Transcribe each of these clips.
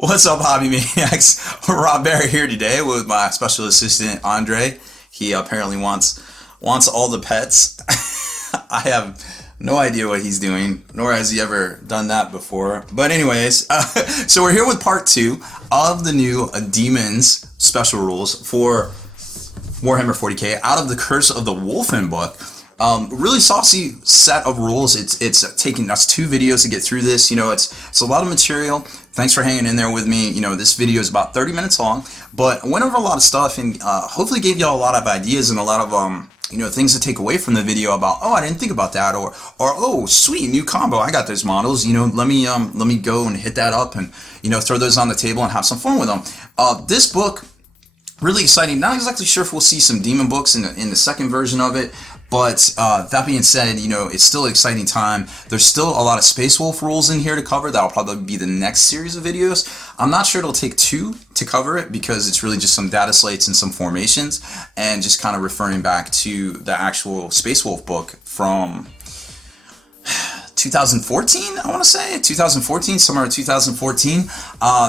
What's up, hobby maniacs? Rob Barry here today with my special assistant Andre. He apparently wants all the pets. I have no idea what he's doing, nor has he ever done that before. But anyways, so we're here with part 2 of the new Demons special rules for Warhammer 40k out of the Curse of the Wolfen book. Really saucy set of rules. It's taking us 2 videos to get through this. You know, it's a lot of material. Thanks for hanging in there with me. You know, this video is about 30 minutes long, but I went over a lot of stuff and hopefully gave y'all a lot of ideas and a lot of you know, things to take away from the video about, oh, I didn't think about that, or oh, sweet, new combo, I got those models, you know, let me go and hit that up and, you know, throw those on the table and have some fun with them. This book, really exciting. Not exactly sure if we'll see some demon books in the second version of it, but that being said, you know, it's still an exciting time. There's still a lot of Space Wolf rules in here to cover. That'll probably be the next series of videos. I'm not sure it'll take 2 to cover it because it's really just some data slates and some formations and just kind of referring back to the actual Space Wolf book from 2014, I want to say 2014, summer of 2014.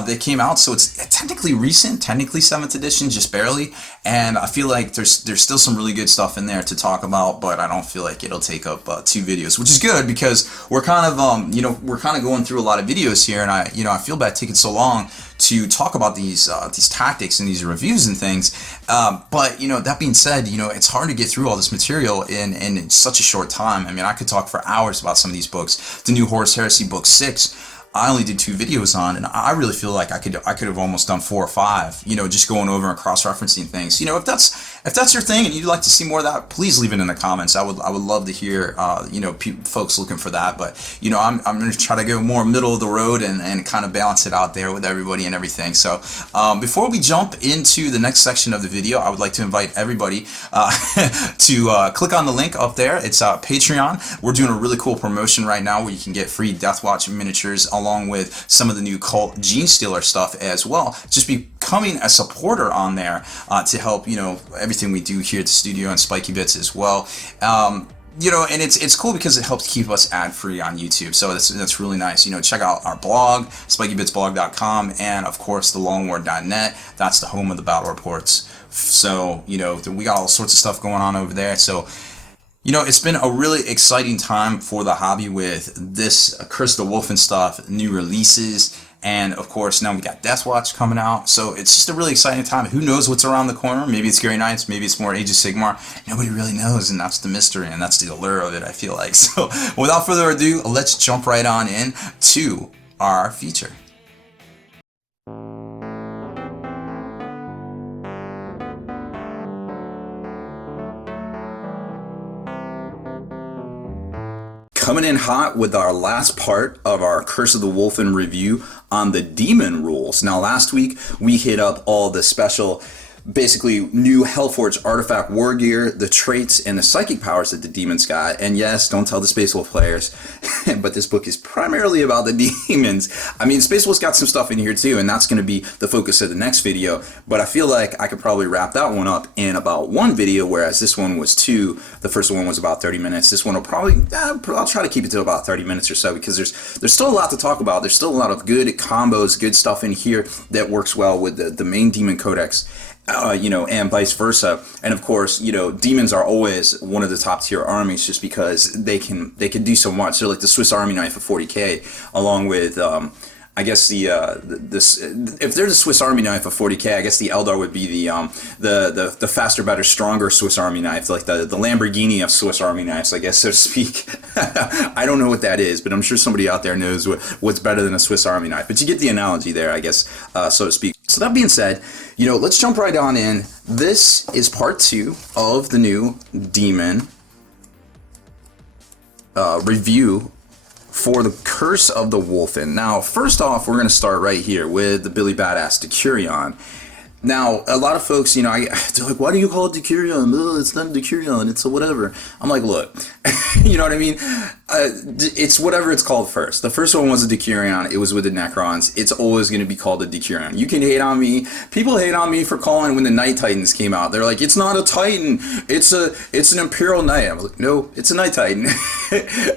They came out, so it's technically recent, technically 7th edition, just barely. And I feel like there's still some really good stuff in there to talk about, but I don't feel like it'll take up 2 videos, which is good because we're kind of you know, we're kind of going through a lot of videos here, and I feel bad taking so long to talk about these tactics and these reviews and things. But you know, that being said, you know, it's hard to get through all this material in such a short time. I mean, I could talk for hours about some of these books. The new Horus Heresy book 6, I only did 2 videos on, and I really feel like I could have almost done 4 or 5, you know, just going over and cross-referencing things. You know, if that's your thing and you'd like to see more of that, please leave it in the comments. I would love to hear you know, folks looking for that. But you know, I'm going to try to go more middle of the road and kind of balance it out there with everybody and everything. So before we jump into the next section of the video, I would like to invite everybody to click on the link up there. It's Patreon. We're doing a really cool promotion right now where you can get free Deathwatch miniatures along with some of the new Cult Gene Stealer stuff as well. Just becoming a supporter on there to help, you know, everything we do here at the studio and Spiky Bits as well. You know, and it's cool because it helps keep us ad-free on YouTube, so that's really nice. You know, check out our blog, spikybitsblog.com, and of course the longwar.net. That's the home of the battle reports. So, you know, we got all sorts of stuff going on over there. So, you know, it's been a really exciting time for the hobby with this Curse of the Wolfen stuff, new releases, and of course now we got Deathwatch coming out. So it's just a really exciting time. Who knows what's around the corner? Maybe it's Scary Knights, maybe it's more Age of Sigmar. Nobody really knows, and that's the mystery, and that's the allure of it, I feel like. So without further ado, let's jump right on in to our feature. Coming in hot with our last part of our Curse of the Wolfen review on the Demon rules. Now, last week we hit up all the special, basically new Hellforge artifact war gear, the traits, and the psychic powers that the Demons got. And yes, don't tell the Space Wolf players, but this book is primarily about the Demons. I mean, Space Wolf's got some stuff in here too, and that's going to be the focus of the next video. But I feel like I could probably wrap that one up in about 1 video, whereas this one was 2. The first one was about 30 minutes. This one will probably, I'll try to keep it to about 30 minutes or so, because there's still a lot to talk about. There's still a lot of good combos, good stuff in here that works well with the main Demon Codex. You know, and vice versa. And of course, you know, Demons are always one of the top tier armies just because they can do so much. They're like the Swiss Army knife of 40k, along with I guess if they're the Swiss Army knife of 40k, I guess the Eldar would be the faster, better, stronger Swiss Army knife, like the Lamborghini of Swiss Army knives, I guess, so to speak. I don't know what that is, but I'm sure somebody out there knows what's better than a Swiss Army knife. But you get the analogy there, I guess, so to speak. So that being said, you know, let's jump right on in. This is part 2 of the new Demon review for the Curse of the Wolfen. Now, first off, we're going to start right here with the Billy Badass Decurion. Now, a lot of folks, they're like, why do you call it Decurion? Oh, it's not Decurion, it's a whatever. I'm like, look, you know what I mean? It's whatever it's called first. The first one was a Decurion. It was with the Necrons. It's always going to be called a Decurion. You can hate on me. People hate on me for calling when the Night Titans came out. They're like, it's not a Titan. It's an Imperial Knight. I was like, no, it's a Night Titan.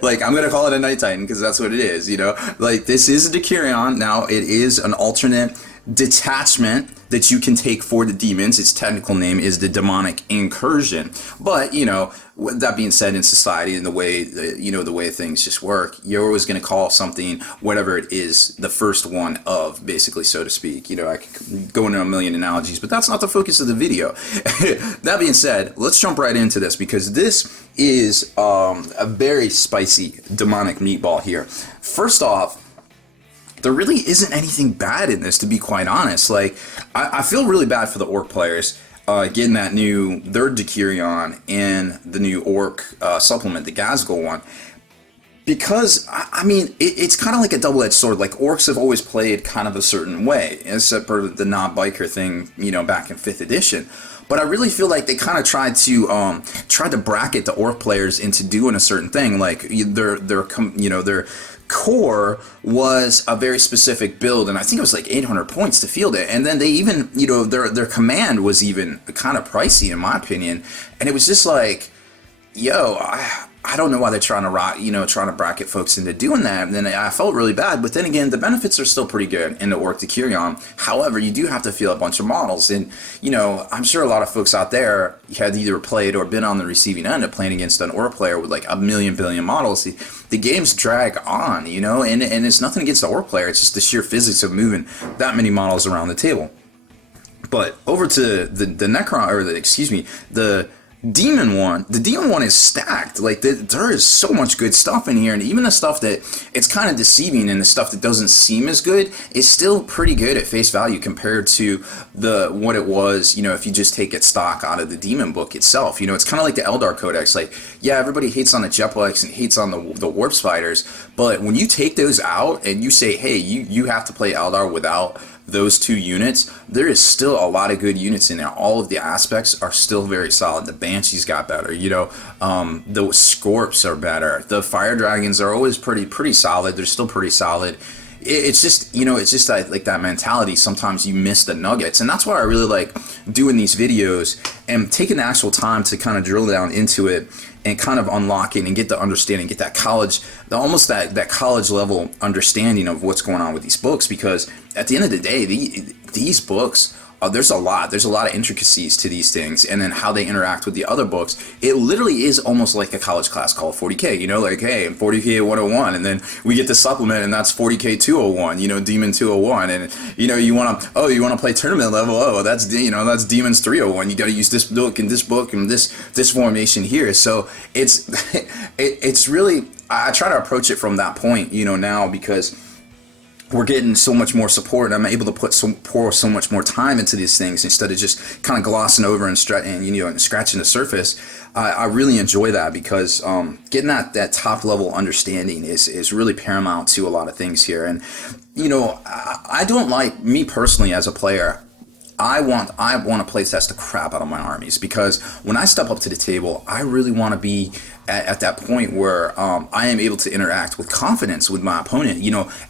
Like, I'm going to call it a Night Titan because that's what it is, Like, this is a Decurion. Now, it is an alternate detachment that you can take for the demons. Its technical name is the demonic incursion. But, that being said, in society and the way, the way things just work, you're always going to call something, whatever it is, the first one of, basically, so to speak. I could go into a million analogies, but that's not the focus of the video. That being said, let's jump right into this, because this is a very spicy demonic meatball here. First off, there really isn't anything bad in this, to be quite honest. Like, I feel really bad for the Orc players getting that new third Decurion and the new Orc supplement, the Ghazghkull one. Because, it's kind of like a double-edged sword. Like, Orcs have always played kind of a certain way, except for the non-biker thing, back in 5th edition. But I really feel like they kind of tried to bracket the Orc players into doing a certain thing. Like, their core was a very specific build, and I think it was like 800 points to field it. And then they even, their command was even kind of pricey in my opinion. And it was just like, I don't know why they're trying to bracket folks into doing that. And then I felt really bad. But then again, the benefits are still pretty good in the Orc Decurion. However, you do have to field a bunch of models. And, I'm sure a lot of folks out there had either played or been on the receiving end of playing against an Orc player with like a million billion models. The games drag on, and it's nothing against the Orc player. It's just the sheer physics of moving that many models around the table. But over to the Necron, or the Demon one. The Demon one is stacked. Like, there is so much good stuff in here, and even the stuff that it's kind of deceiving, and the stuff that doesn't seem as good is still pretty good at face value compared to what it was, if you just take it stock out of the Demon book itself. It's kind of like the Eldar Codex. Like, yeah, everybody hates on the Jetplex and hates on the Warp Spiders, but when you take those out and you say, hey, you have to play Eldar without those two units, there is still a lot of good units in there. All of the aspects are still very solid. The Banshees got better, the Scorps are better. The Fire Dragons are always pretty solid. They're still pretty solid. It's just, like that mentality. Sometimes you miss the nuggets, and that's why I really like doing these videos and taking the actual time to kind of drill down into it and kind of unlock it and get the understanding, get that almost that college level understanding of what's going on with these books. Because at the end of the day, these books, there's a lot of intricacies to these things, and then how they interact with the other books. It literally is almost like a college class called 40K, like, hey, 40K 101, and then we get the supplement, and that's 40K 201, Demon 201, and you want to play tournament level, that's that's Demons 301. You got to use this book and this formation here. So it's really, I try to approach it from that point, now, because we're getting so much more support, and I'm able to pour so much more time into these things instead of just kind of glossing over and scratching the surface. I really enjoy that, because getting that top level understanding is really paramount to a lot of things here. And I don't like, me personally as a player, I want to playtest the crap out of my armies, because when I step up to the table, I really want to be at that point where I am able to interact with confidence with my opponent.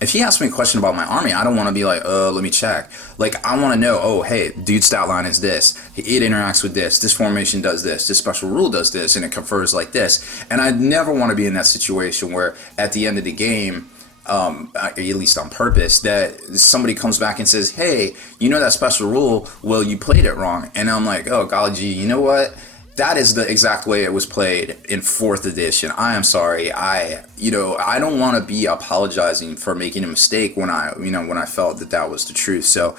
If he asks me a question about my army, I don't want to be like, let me check. Like, I want to know, hey, dude's stat line is this, it interacts with this formation does this special rule does this, and it confers like this. And I never want to be in that situation where at the end of the game, at least on purpose, that somebody comes back and says, hey, that special rule, well, you played it wrong. And I'm like, oh, golly gee, you know what? That is the exact way it was played in 4th edition. I am sorry. I don't want to be apologizing for making a mistake when I felt that was the truth. So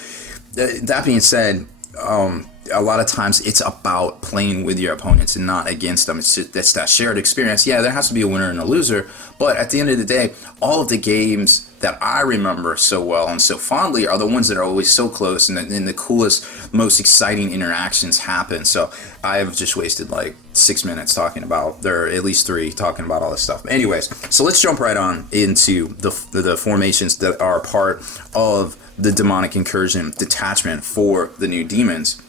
that being said, a lot of times it's about playing with your opponents and not against them. It's that shared experience. Yeah, there has to be a winner and a loser, but at the end of the day, all of the games that I remember so well and so fondly are the ones that are always so close, and the coolest, most exciting interactions happen. So I have just wasted like 6 minutes talking about, there are at least 3 talking about all this stuff. Anyways, so let's jump right on into the formations that are part of the demonic incursion detachment for the new demons.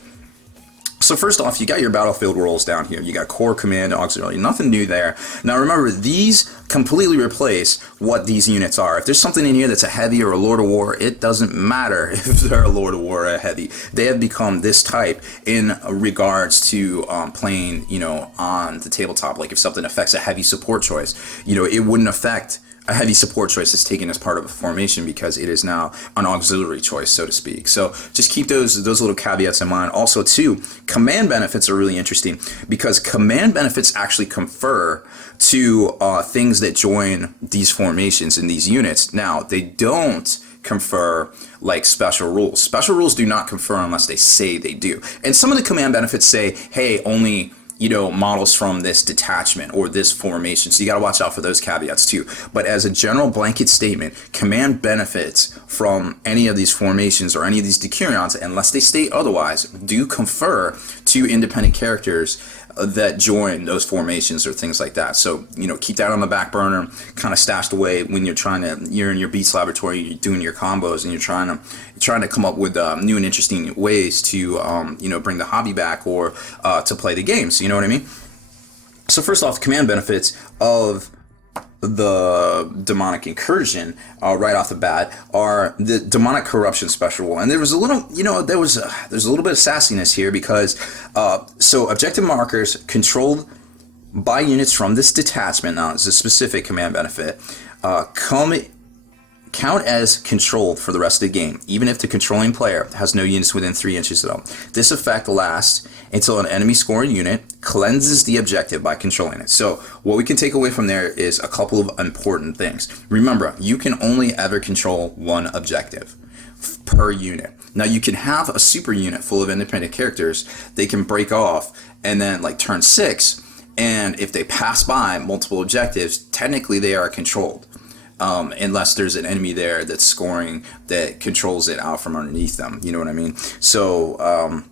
So first off, you got your battlefield roles down here. You got core, command, auxiliary. Nothing new there. Now remember, these completely replace what these units are. If there's something in here that's a heavy or a Lord of War, it doesn't matter if they're a Lord of War or a heavy. They have become this type in regards to playing, on the tabletop. Like if something affects a heavy support choice, it wouldn't affect a heavy support choice is taken as part of a formation because it is now an auxiliary choice, so to speak. So just keep those little caveats in mind. Also, too, command benefits are really interesting because command benefits actually confer to things that join these formations in these units. Now, they don't confer like special rules. Special rules do not confer unless they say they do. And some of the command benefits say, hey, only models from this detachment or this formation. So you got to watch out for those caveats too. But as a general blanket statement, command benefits from any of these formations or any of these Decurions, unless they state otherwise, do confer to independent characters that join those formations or things like that. So, keep that on the back burner, kind of stashed away when you're in your Beats laboratory, you're doing your combos, and you're trying to come up with new and interesting ways to, bring the hobby back or to play the games. You know what I mean? So first off, command benefits of the demonic incursion right off the bat are the demonic corruption special rule. And there was a little, there's a little bit of sassiness here because so objective markers controlled by units from this detachment, now it's a specific command benefit, count as controlled for the rest of the game, even if the controlling player has no units within 3 inches of them. This effect lasts until an enemy scoring unit cleanses the objective by controlling it. So what we can take away from there is a couple of important things. Remember, you can only ever control 1 objective per unit. Now you can have a super unit full of independent characters. They can break off and then like turn 6, and if they pass by multiple objectives, technically they are controlled. Unless there's an enemy there that's scoring that controls it out from underneath them. You know what I mean? So,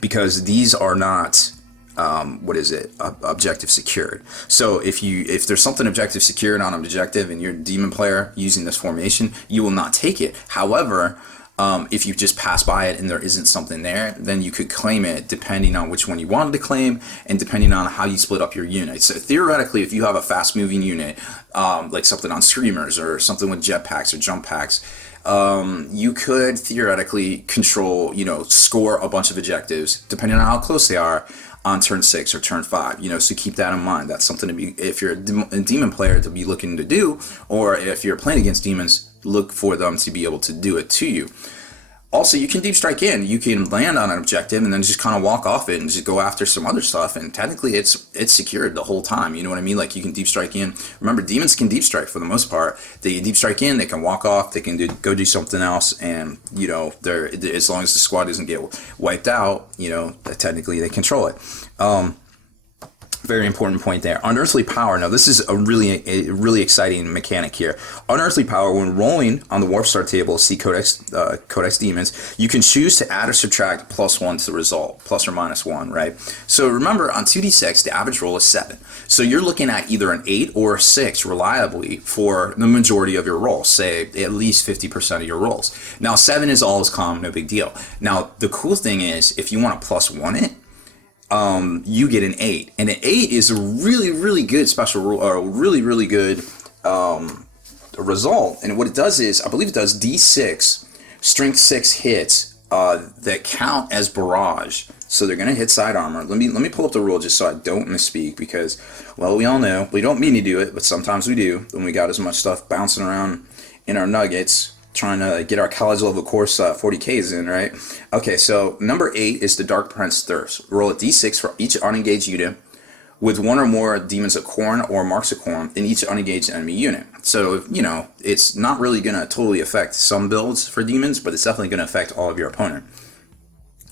because these are not, objective secured. So if there's something objective secured on an objective and you're a demon player using this formation, you will not take it. However, if you just pass by it and there isn't something there, then you could claim it depending on which one you wanted to claim and depending on how you split up your unit. So theoretically, if you have a fast moving unit, like something on Screamers or something with jetpacks or jump packs, you could theoretically control, score a bunch of objectives depending on how close they are on turn 6 or turn 5, so keep that in mind. That's something to be, if you're a demon player, to be looking to do, or if you're playing against demons, look for them to be able to do it to you. Also, you can deep strike in. You can land on an objective and then just kind of walk off it and just go after some other stuff. And technically, it's secured the whole time. You know what I mean? Like you can deep strike in. Remember, demons can deep strike for the most part. They deep strike in. They can walk off. They can go do something else. And they're as long as the squad doesn't get wiped out, technically they control it. Very important point there. Unearthly power. Now, this is a really exciting mechanic here. Unearthly power, when rolling on the Warp Star table, see Codex Demons, you can choose to add or subtract +1 to the result, plus or minus 1, right? So remember, on 2d6, the average roll is 7. So you're looking at either an 8 or a 6 reliably for the majority of your rolls, say at least 50% of your rolls. Now, 7 is always calm, no big deal. Now, the cool thing is, if you want to +1 it, you get an 8, and an 8 is a really good special rule, or a really good result. And what it does is, I believe it does D6 strength 6 hits that count as barrage. So they're gonna hit side armor. Let me pull up the rule just so I don't misspeak, because, well, we all know we don't mean to do it, but sometimes we do when we got as much stuff bouncing around in our nuggets, trying to get our college level course 40Ks in, right? Okay, so number 8 is the Dark Prince Thirst. Roll a d6 for each unengaged unit with 1 or more demons of Khorne or marks of Khorne in each unengaged enemy unit. So, it's not really going to totally affect some builds for demons, but it's definitely going to affect all of your opponent.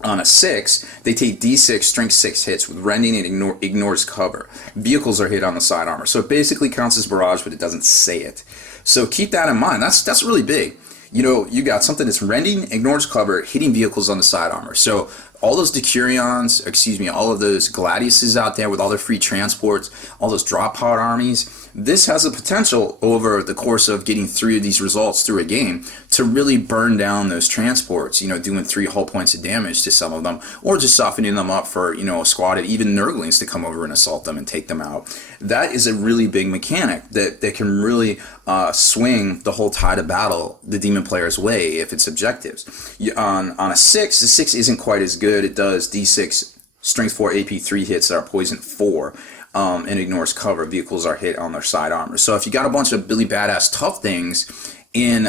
On a 6, they take d6 strength 6 hits with rending and ignores cover. Vehicles are hit on the side armor. So it basically counts as barrage, but it doesn't say it. So keep that in mind. That's really big. You got something that's rending, ignores cover, hitting vehicles on the side armor. So all those Decurions, excuse me, all of those Gladiuses out there with all their free transports, all those drop pod armies, this has a potential over the course of getting 3 of these results through a game to really burn down those transports, you know, doing 3 hull points of damage to some of them, or just softening them up for, you know, a squad of even Nurglings to come over and assault them and take them out. That is a really big mechanic that can really swing the whole tide of battle the demon player's way if it's objectives. On a 6, the 6 isn't quite as good. It does D6 strength 4 AP 3 hits that are poison 4. And ignores cover. Vehicles are hit on their side armor. So if you got a bunch of really badass tough things in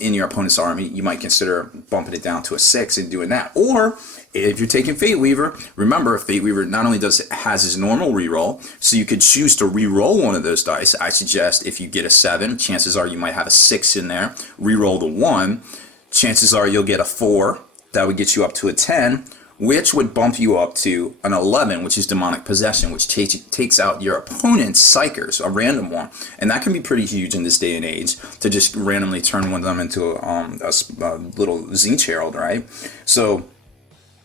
your opponent's army, you might consider bumping it down to a 6 and doing that. Or if you're taking Fate Weaver, remember Fate Weaver not only has his normal reroll, so you could choose to reroll one of those dice. I suggest if you get a 7, chances are you might have a 6 in there. Reroll the 1. Chances are you'll get a 4. That would get you up to a 10. Which would bump you up to an 11, which is demonic possession, which takes out your opponent's psychers, a random one. And that can be pretty huge in this day and age, to just randomly turn one of them into a little Tzeentch herald, right? So,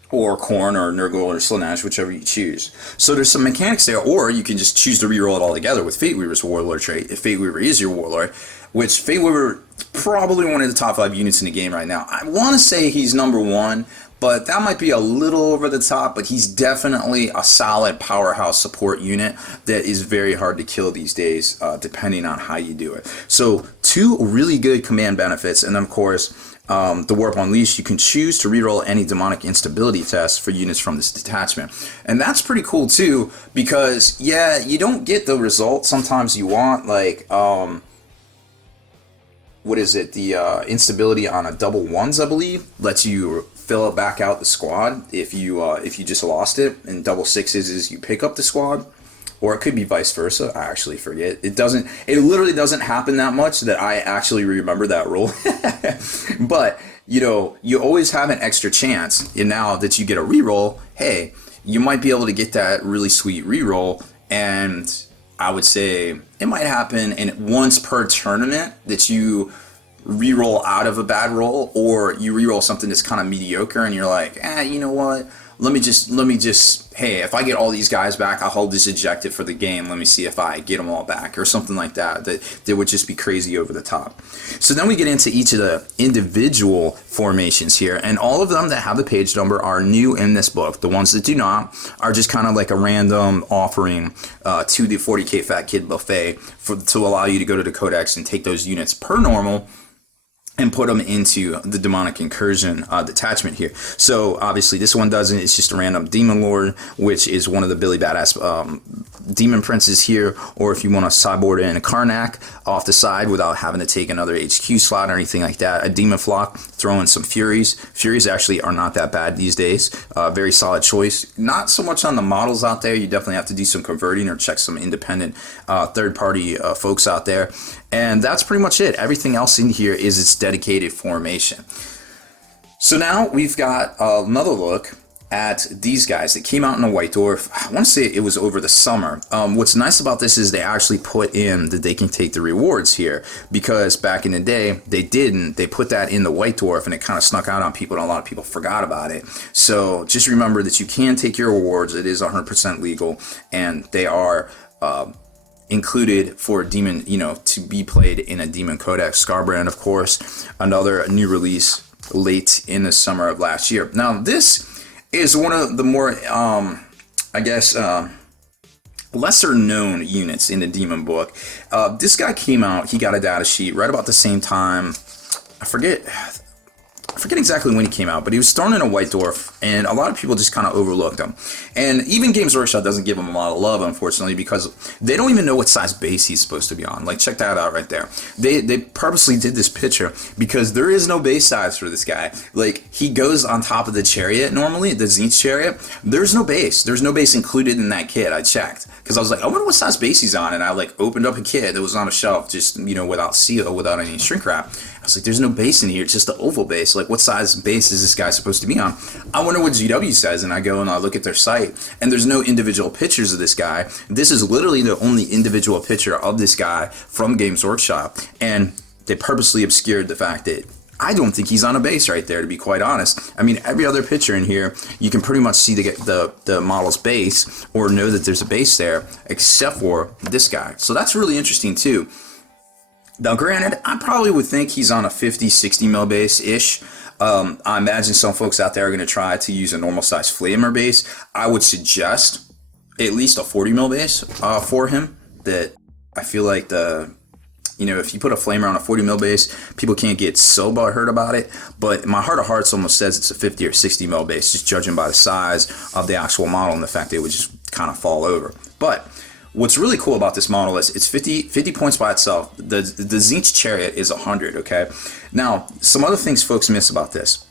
or Khorne or Nurgle or Slaanesh, whichever you choose. So there's some mechanics there, or you can just choose to reroll it all together with Fate Weaver's Warlord trait, if Fate Weaver is your Warlord, which Fate Weaver probably one of the top 5 units in the game right now. I want to say he's number 1, but that might be a little over the top, but he's definitely a solid powerhouse support unit that is very hard to kill these days, depending on how you do it. So 2 really good command benefits, and then of course, the Warp Unleashed, you can choose to reroll any demonic instability tests for units from this detachment. And that's pretty cool too, because yeah, you don't get the result sometimes you want, like, what is it, the instability on a double 1s, I believe, lets you fill it back out the squad if you just lost it, and double 6s is you pick up the squad, or it could be vice versa. I actually forget. It literally doesn't happen that much that I actually remember that rule. But you know, you always have an extra chance, and now that you get a reroll, hey, you might be able to get that really sweet reroll. And I would say it might happen in once per tournament that you reroll out of a bad roll, or you reroll something that's kind of mediocre and you're like, you know what, let me just, hey, if I get all these guys back, I'll hold this objective for the game, let me see if I get them all back, or something like that would just be crazy over the top. So then we get into each of the individual formations here, and all of them that have the page number are new in this book. The ones that do not are just kind of like a random offering to the 40k Fat Kid buffet to allow you to go to the Codex and take those units per normal and put them into the demonic incursion detachment here. So obviously this one doesn't. It's just a random demon lord, which is one of the Billy Badass demon princes here. Or if you want to sideboard in a Karnak off the side without having to take another HQ slot or anything like that, a demon flock, throw in some furies. Furies actually are not that bad these days. Very solid choice. Not so much on the models out there. You definitely have to do some converting or check some independent third-party folks out there. And that's pretty much it. Everything else in here is its dedicated formation. So now we've got another look at these guys that came out in a White Dwarf. I want to say it was over the summer. What's nice about this is they actually put in that they can take the rewards here, because back in the day they didn't. They put that in the White Dwarf and it kind of snuck out on people, and a lot of people forgot about it. So just remember that you can take your rewards. It is 100% legal, and they are included for demon, to be played in a demon codex. Scarbrand, of course, another new release late in the summer of last year. Now this is one of the more lesser known units in the demon book. This guy came out, he got a data sheet right about the same time. I forget exactly when he came out, but he was thrown in a White Dwarf, and a lot of people just kind of overlooked him. And even Games Workshop doesn't give him a lot of love, unfortunately, because they don't even know what size base he's supposed to be on. Like, check that out right there. They purposely did this picture because there is no base size for this guy. Like, he goes on top of the chariot normally, the Tzeentch chariot. There's no base. There's no base included in that kit. I checked because I was like, I wonder what size base he's on, and I opened up a kit that was on a shelf, just without seal, without any shrink wrap. I was like, there's no base in here. It's just the oval base. Like, what size base is this guy supposed to be on? I wonder what GW says, and I go and I look at their site, and there's no individual pictures of this guy. This is literally the only individual picture of this guy from Games Workshop, and they purposely obscured the fact that I don't think he's on a base right there, to be quite honest. I mean, every other picture in here, you can pretty much see the model's base or know that there's a base there, except for this guy. So that's really interesting too. Now, granted, I probably would think he's on a 50, 60 mil base-ish. I imagine some folks out there are going to try to use a normal size flamer base. I would suggest at least a 40 mil base for him. That I feel like if you put a flamer on a 40 mil base, people can't get so butthurt about it. But my heart of hearts almost says it's a 50 or 60 mil base, just judging by the size of the actual model and the fact that it would just kind of fall over. But what's really cool about this model is it's 50 points by itself. The Tzeentch Chariot is 100, okay? Now, some other things folks miss about this.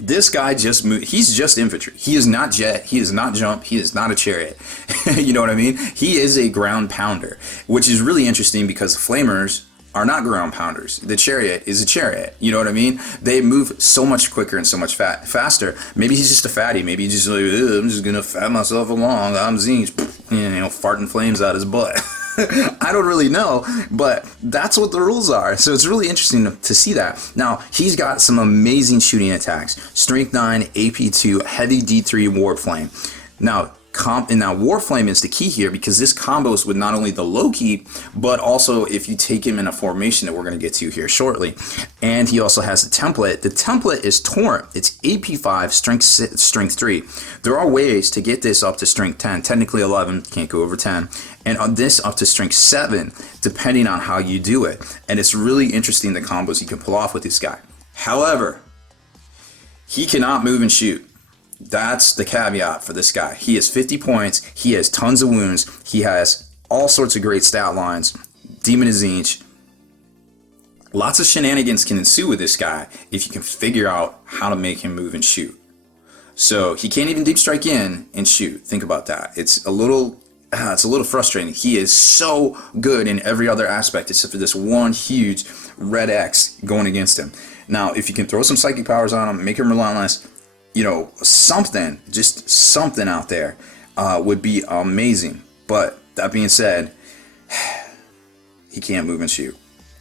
This guy just moved. He's just infantry. He is not jet. He is not jump. He is not a chariot. You know what I mean? He is a ground pounder, which is really interesting because flamers are not ground pounders. The chariot is a chariot. You know what I mean? They move so much quicker and so much faster. Maybe he's just a fatty. Maybe he's just like, I'm just going to fat myself along. I'm Tzeentch, farting flames out his butt. I don't really know, but that's what the rules are. So it's really interesting to see that. Now, he's got some amazing shooting attacks. Strength 9, AP 2, heavy D3 Ward Flame. Now, Warflame is the key here because this combos with not only the Loki, but also if you take him in a formation that we're going to get to here shortly. And he also has a template. The template is Torrent. It's AP 5, Strength 3. There are ways to get this up to Strength 10, technically 11, can't go over 10. And on this up to Strength 7, depending on how you do it. And it's really interesting the combos you can pull off with this guy. However, he cannot move and shoot. That's the caveat for this guy. He has 50 points. He has tons of wounds. He has all sorts of great stat lines. Demon is Tzeentch. Lots of shenanigans can ensue with this guy if you can figure out how to make him move and shoot. So he can't even deep strike in and shoot. Think about that. It's a little frustrating. He is so good in every other aspect except for this one huge red X going against him. Now, if you can throw some psychic powers on him, make him relentless, just something out there would be amazing. But that being said, he can't move and shoot,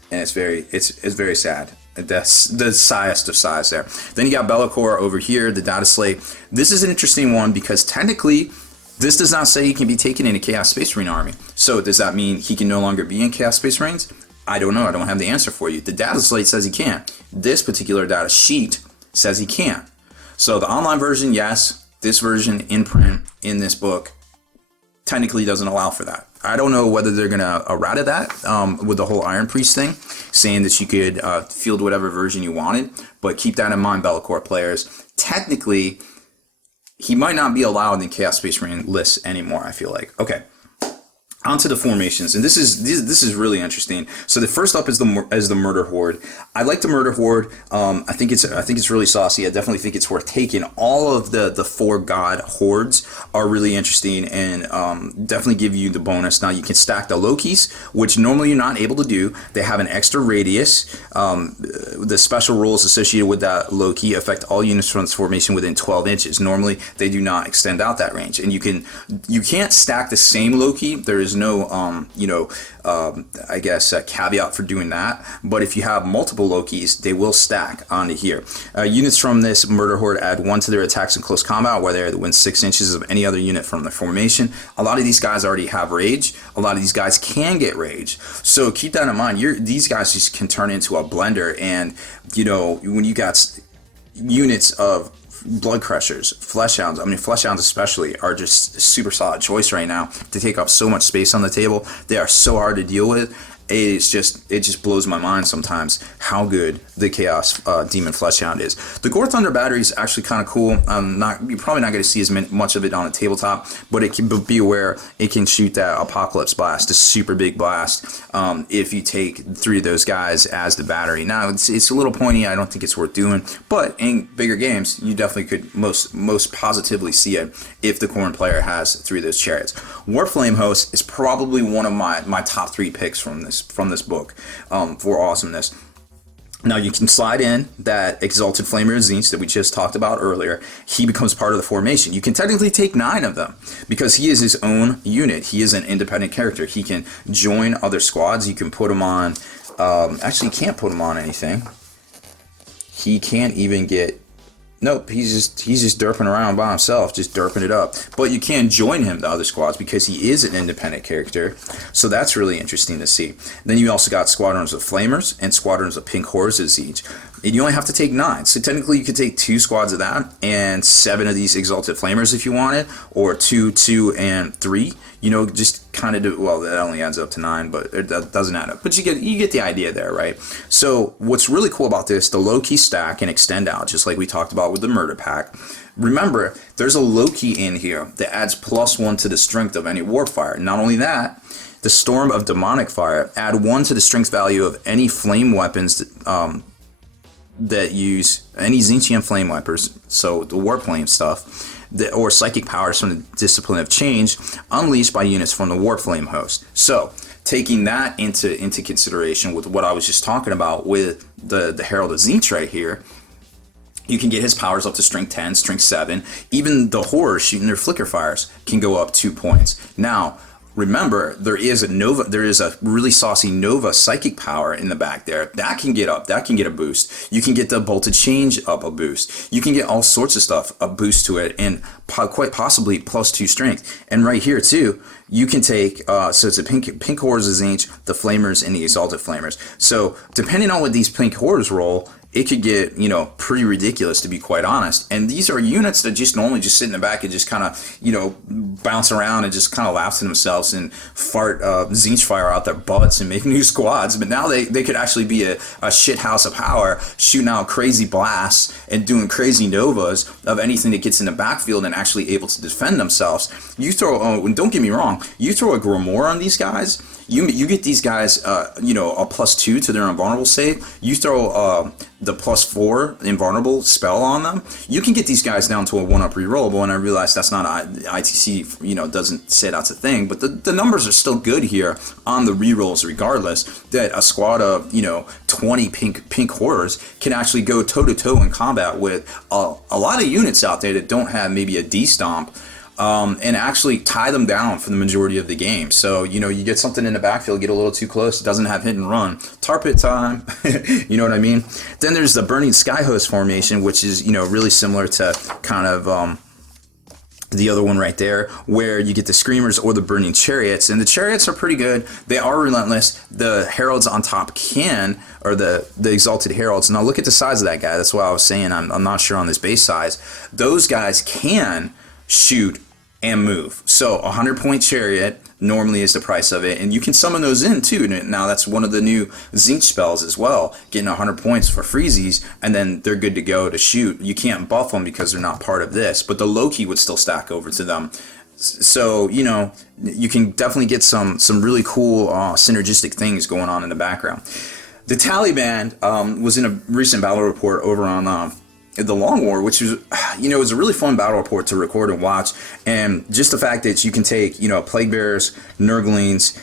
and it's very sad. That's the sighest of sighs there. Then you got Be'lakor over here, the Data Slate. This is an interesting one because technically, this does not say he can be taken in a Chaos Space Marine army. So does that mean he can no longer be in Chaos Space Marines? I don't know. I don't have the answer for you. The Data Slate says he can. This particular data sheet says he can't. So the online version, yes. This version in print in this book technically doesn't allow for that. I don't know whether they're going to errata that with the whole Iron Priest thing, saying that you could field whatever version you wanted. But keep that in mind, Be'lakor players. Technically, he might not be allowed in Chaos Space Marine lists anymore, I feel like. Okay. Onto the formations, and this is really interesting. So the first up is the Murder Horde. I like the Murder Horde. I think it's really saucy. I definitely think it's worth taking. All of the 4 god hordes are really interesting and definitely give you the bonus. Now you can stack the Lokis, which normally you're not able to do. They have an extra radius. The special rules associated with that Loki affect all units from this formation within 12 inches. Normally they do not extend out that range, and you can't stack the same Loki. There is no caveat for doing that, but if you have multiple Lokis, they will stack onto here. Units from this Murder Horde add 1 to their attacks in close combat, where they're within 6 inches of any other unit from the formation. A lot of these guys already have rage. A lot of these guys can get rage, so keep that in mind. These guys just can turn into a blender, and when you got units of Blood Crushers, Flesh Hounds, Flesh Hounds especially, are just a super solid choice right now. They take up so much space on the table. They are so hard to deal with. It just blows my mind sometimes how good the Chaos Demon Flesh Hound is. The Gore Thunder Battery is actually kind of cool. You're probably not going to see as much of it on a tabletop, but be aware it can shoot that Apocalypse Blast, a super big blast, if you take 3 of those guys as the battery. Now, it's a little pointy. I don't think it's worth doing, but in bigger games, you definitely could most positively see it if the Khorne player has 3 of those chariots. Warflame Host is probably one of my top 3 picks from this book for awesomeness. Now you can slide in that Exalted Flamer Tzeentch that we just talked about earlier. He becomes part of the formation. You can technically take 9 of them because he is his own unit. He is an independent character. He can join other squads. You can put him on, actually you can't put him on anything. He can't even get... Nope, he's just derping around by himself, just derping it up. But you can join him to other squads because he is an independent character. So that's really interesting to see. Then you also got squadrons of flamers and squadrons of pink horses each. And you only have to take 9. So technically you could take 2 squads of that and 7 of these exalted flamers if you wanted, or 2, 2, and 3. You know, just kind of do, well, that only adds up to 9, but it doesn't add up. But you get the idea there, right? So what's really cool about this, the low-key stack and extend out, just like we talked about with the murder pack. Remember, there's a low-key in here that adds +1 to the strength of any warfire. Not only that, the Storm of Demonic Fire, add 1 to the strength value of any flame weapons that use any Tzeentchian flame weapons, so the warplane stuff, or psychic powers from the Discipline of Change unleashed by units from the Warflame host. So, taking that into consideration with what I was just talking about with the Herald of Tzeentch right here, you can get his powers up to strength 10, strength 7. Even the horrors shooting their flicker fires can go up 2 points. Now, remember, there is a really saucy Nova psychic power in the back there. That can get a boost. You can get the bolted change up a boost. You can get all sorts of stuff, a boost to it, and quite possibly +2 strength. And right here too, you can take, so it's a pink horrors of Tzeentch, the flamers, and the exalted flamers. So depending on what these pink horrors roll, it could get, you know, pretty ridiculous, to be quite honest. And these are units that just normally just sit in the back and just kind of, you know, bounce around and just kind of laugh to themselves and fart Tzeentch fire out their butts and make new squads. But now they could actually be a shit house of power, shooting out crazy blasts and doing crazy novas of anything that gets in the backfield and actually able to defend themselves. You throw, and don't get me wrong, you throw a Grimoire on these guys, you get these guys, you know, a +2 to their invulnerable save. You throw the +4 invulnerable spell on them, you can get these guys down to a 1-up rerollable. And I realize that's not ITC, you know, doesn't say that's a thing, but the numbers are still good here on the rerolls regardless. That a squad of, you know, 20 pink horrors can actually go toe to toe in combat with a lot of units out there that don't have maybe a D-stomp. And actually tie them down for the majority of the game. So, you know, you get something in the backfield, get a little too close, it doesn't have hit and run. Tar pit time, you know what I mean? Then there's the Burning Skyhost formation, which is, you know, really similar to kind of the other one right there, where you get the Screamers or the Burning Chariots. And the Chariots are pretty good. They are relentless. The Heralds on top or the Exalted Heralds. Now look at the size of that guy. That's what I was saying. I'm not sure on this base size. Those guys can shoot and move. So 100-point chariot normally is the price of it, and you can summon those in too. Now that's one of the new Tzeentch spells as well, getting 100 points for freezies, and then they're good to go to shoot. You can't buff them because they're not part of this, but the Loki would still stack over to them. So, you know, you can definitely get some really cool synergistic things going on in the background. The Taliban was in a recent battle report over on the Long War, which was, you know, it was a really fun battle report to record and watch. And just the fact that you can take, you know, Plague Bearers, Nurglings,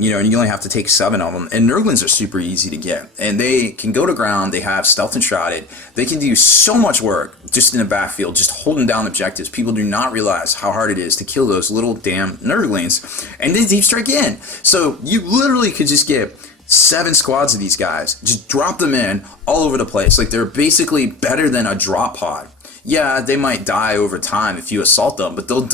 you know, and you only have to take 7 of them. And Nurglings are super easy to get. And they can go to ground, they have Stealth and Shrouded. They can do so much work just in the backfield, just holding down objectives. People do not realize how hard it is to kill those little damn Nurglings. And they deep strike in. So you literally could just get 7 squads of these guys, just drop them in all over the place. Like, they're basically better than a drop pod. Yeah, they might die over time if you assault them, but they'll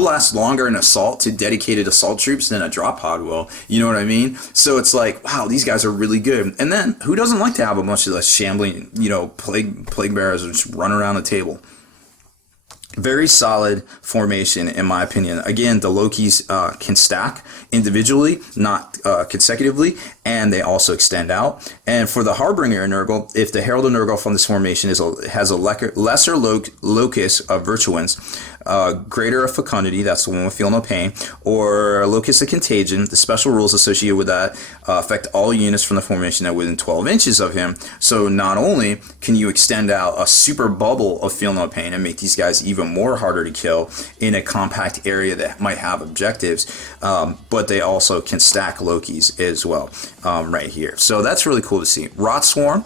last longer in assault to dedicated assault troops than a drop pod will. You know what I mean? So it's like, wow, these guys are really good. And then, who doesn't like to have a bunch of the shambling, you know, plague bearers just run around the table? Very solid formation, in my opinion. Again, the Lokis can stack individually, not consecutively, and they also extend out. And for the Harbinger Nurgle, if the Herald of Nurgle from this formation has a lesser locus of Virtuance, greater of Fecundity, that's the one with Feel No Pain, or Locus of Contagion, the special rules associated with that affect all units from the formation that are within 12 inches of him. So not only can you extend out a super bubble of Feel No Pain and make these guys even more harder to kill in a compact area that might have objectives, but they also can stack Lokis as well right here. So that's really cool to see. Rot Swarm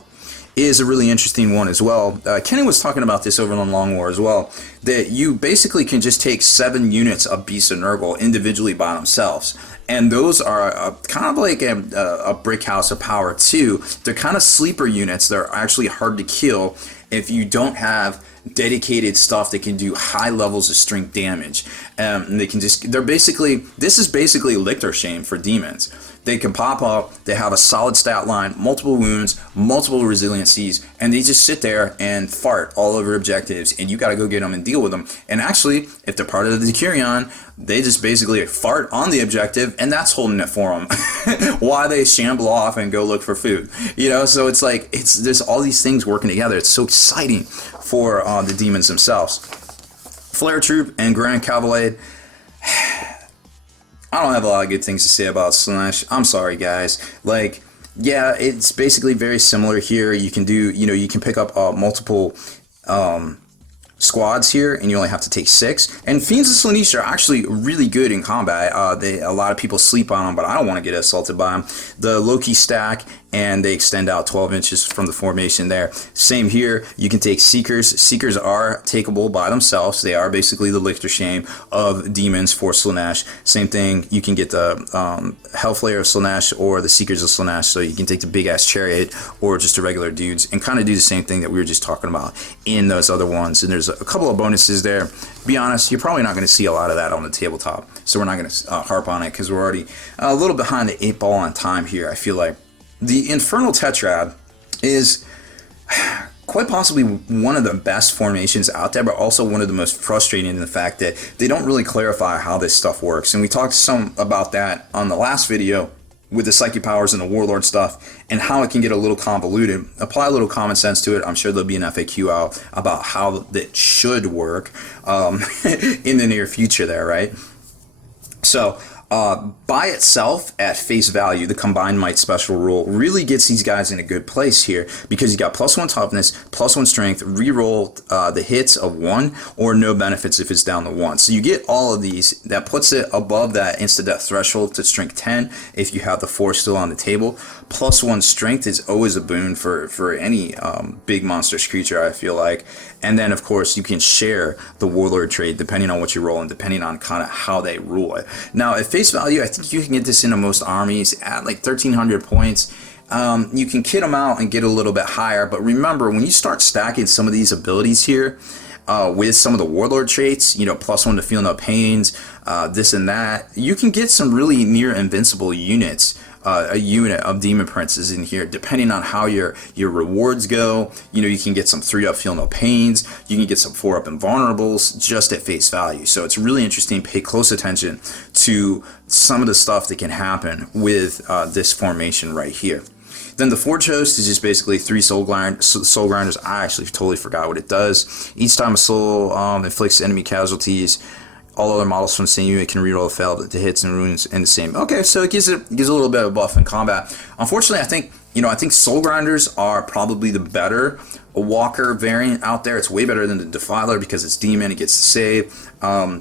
is a really interesting one as well. Kenny was talking about this over on Long War as well, that you basically can just take 7 units of Beasts of Nurgle individually by themselves. And those are kind of like a brick house of power too. They're kind of sleeper units. They're actually hard to kill if you don't have dedicated stuff that can do high levels of strength damage. And they can just, this is basically Lictor Shame for demons. They can pop up, they have a solid stat line, multiple wounds, multiple resiliencies, and they just sit there and fart all over objectives, and you gotta go get them and deal with them. And actually, if they're part of the Decurion, they just basically fart on the objective, and that's holding it for them. Why they shamble off and go look for food. You know, so it's like, there's all these things working together. It's so exciting for the demons themselves. Flare Troop and Grand Cavalcade. I don't have a lot of good things to say about Slaanesh. I'm sorry, guys. Like, yeah, it's basically very similar here. You can do, you can pick up multiple squads here, and you only have to take 6. And Fiends of Slaanesh are actually really good in combat. A lot of people sleep on them, but I don't want to get assaulted by them. The Loki stack, and they extend out 12 inches from the formation there. Same here, you can take Seekers. Seekers are takeable by themselves. They are basically the Lictor Shame of demons for Slaanesh. Same thing, you can get the Hellflayer of Slaanesh or the Seekers of Slaanesh, so you can take the big ass chariot or just the regular dudes and kind of do the same thing that we were just talking about in those other ones. And there's a couple of bonuses there. To be honest, you're probably not going to see a lot of that on the tabletop, so we're not going to harp on it because we're already a little behind the 8 ball on time here, I feel like. The Infernal Tetrad is quite possibly one of the best formations out there, but also one of the most frustrating in the fact that they don't really clarify how this stuff works. And we talked some about that on the last video with the Psychic Powers and the Warlord stuff and how it can get a little convoluted. Apply a little common sense to it. I'm sure there'll be an FAQ out about how that should work in the near future there, right? So, by itself, at face value, the Combined Might special rule really gets these guys in a good place here because you got +1 toughness, +1 strength, reroll the hits of 1 or no benefits if it's down to 1. So you get all of these. That puts it above that insta-death threshold to strength 10 if you have the 4 still on the table. +1 strength is always a boon for any big monstrous creature, I feel like. And then, of course, you can share the Warlord trait depending on what you roll and depending on kind of how they rule it. Now, at face value, I think you can get this into most armies at like 1,300 points. You can kit them out and get a little bit higher, but remember, when you start stacking some of these abilities here, with some of the Warlord traits, +1 to feel no pains, this and that, you can get some really near invincible units. A unit of Demon Princes in here, depending on how your rewards go. You can get some 3-up Feel No Pains, you can get some 4-up Invulnerables just at face value. So it's really interesting. Pay close attention to some of the stuff that can happen with this formation right here. Then the Forge Host is just basically 3 soul grinders. I actually totally forgot what it does. Each time a soul inflicts enemy casualties, all other models from the same unit can reroll failed to hits and runes in the same. Okay, so it gives a little bit of a buff in combat. Unfortunately, I think soul grinders are probably the better walker variant out there. It's way better than the Defiler because it's demon, it gets to save.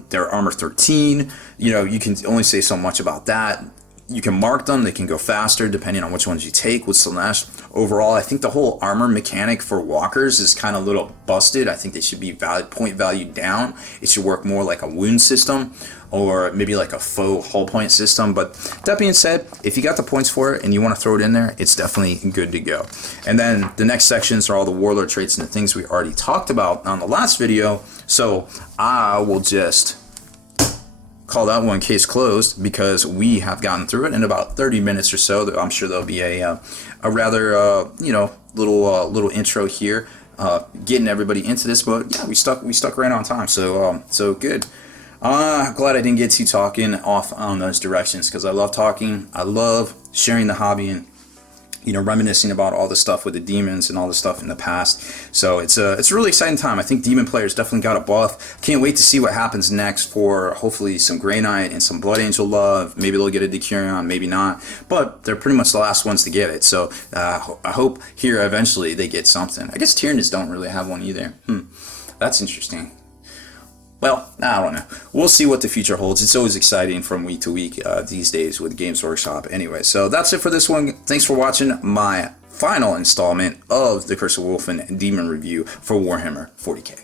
They're armor 13. You can only say so much about that. You can mark them, they can go faster depending on which ones you take with Slaanesh. Overall, I think the whole armor mechanic for walkers is kind of a little busted. I think they should be point value down. It should work more like a wound system or maybe like a faux hull point system. But that being said, if you got the points for it and you want to throw it in there, it's definitely good to go. And then the next sections are all the Warlord traits and the things we already talked about on the last video. So I will just call that one case closed because we have gotten through it in about 30 minutes or so. I'm sure there'll be a rather little intro here, getting everybody into this. But yeah, we stuck right on time. So good. Glad I didn't get too talking off on those directions because I love talking. I love sharing the hobby and reminiscing about all the stuff with the demons and all the stuff in the past. So it's a really exciting time. I think demon players definitely got a buff. Can't wait to see what happens next for hopefully some Grey Knight and some Blood Angel love. Maybe they'll get a Decurion, maybe not. But they're pretty much the last ones to get it. So I hope here eventually they get something. I guess Tyranids don't really have one either. That's interesting. well, I don't know. We'll see what the future holds. It's always exciting from week to week these days with Games Workshop. Anyway, so that's it for this one. Thanks for watching my final installment of the Curse of Wolfen Demon review for Warhammer 40k.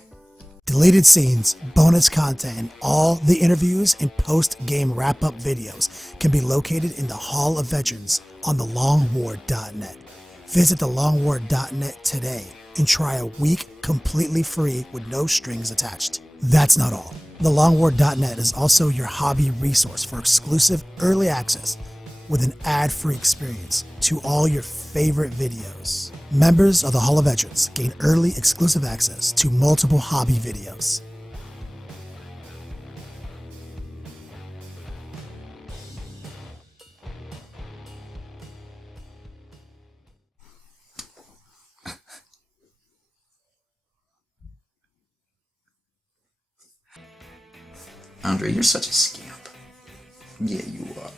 Deleted scenes, bonus content, and all the interviews and post-game wrap-up videos can be located in the Hall of Veterans on thelongwar.net. Visit thelongwar.net today and try a week completely free with no strings attached. That's not all. Thelongwar.net is also your hobby resource for exclusive early access with an ad-free experience to all your favorite videos. Members of the Hall of Veterans gain early exclusive access to multiple hobby videos. Andre, you're such a scamp. Yeah, you are.